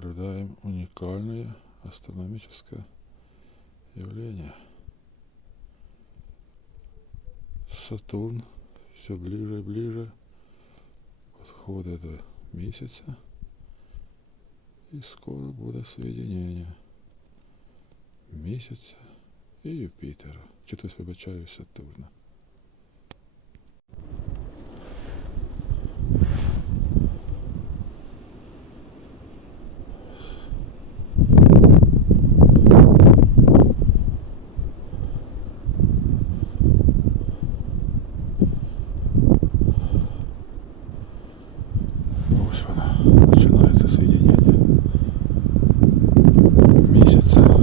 мы наблюдаем уникальное астрономическое явление. Сатурн все ближе и ближе подходит до місяця і скоро буде соєдинення місяця і Юпітера. Чи хтось вибачаю Сатурна. Ось вона, починається соєдинення місяця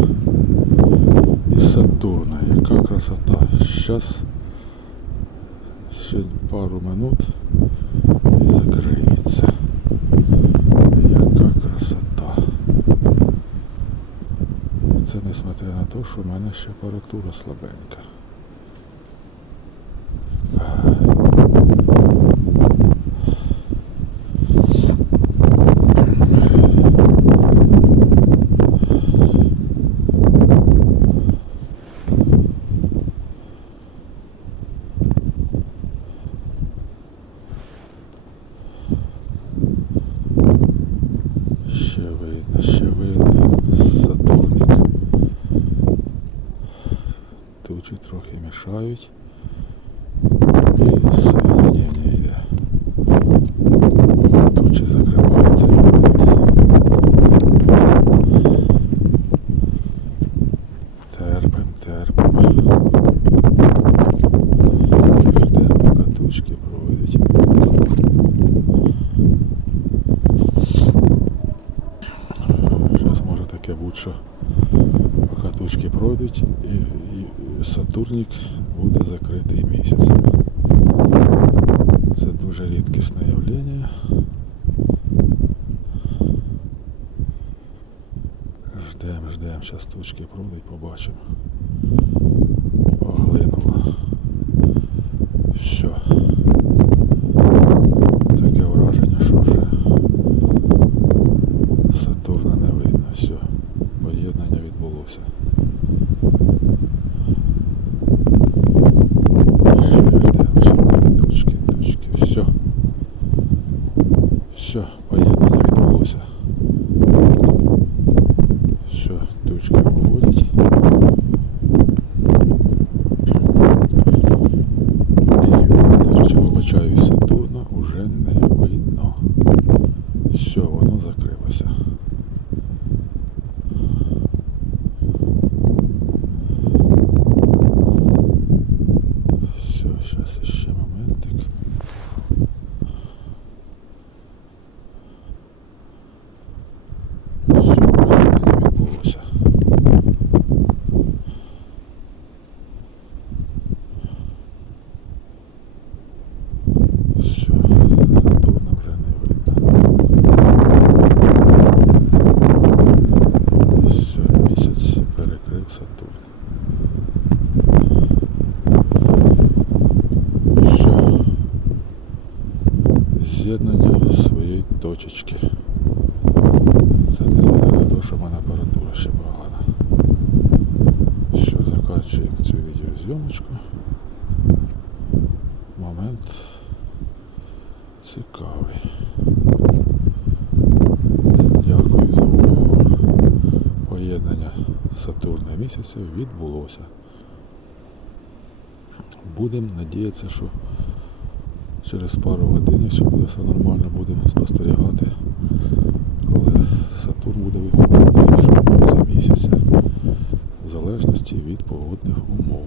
і Сатурна. Яка красота. Зараз ще пару минут і закриється. Яка красота. Це несмотря на те, що в мене ще апаратура слабенька. Ще видно, ще видно. Сатурник. Тучі трохи мішають. І соєдинення йде. Тучі закриваються. Терпим, терпим. Ждемо, поки тучки пройдуть. Зараз може таке бути, що тучки пройдуть і, і Сатурнік буде закритий місяцем. Це дуже рідкісне явлення. Ждемо, ждемо, зараз тучки пройдуть, побачимо. Поглинуло. Все. Таке враження, що вже Сатурна не видно. Все. Поєднання відбулося. Ще ждемо, ще точки, точки. Все. Все, поєднання відбулося. Все, до речі, вибачаюсь, Сатурна вже не видно. Все, воно закрилося. Все, зараз ще моментик. Все, поєднання відбулося. Все, Сатурна вже не видно. Все, місяць перекрив Сатурн. Все. З'єднання в своїй точечці. Це не на те, що в мене апаратура ще погана. Все, закінчуємо цю відеозйомочку. Момент цікавий. Дякую за увагу. Поєднання Сатурна місяця відбулося. Будемо надіятися, що через пару годин, якщо буде все нормально, будемо спостерігати, коли Сатурн буде виходити за місяця, в залежності від погодних умов.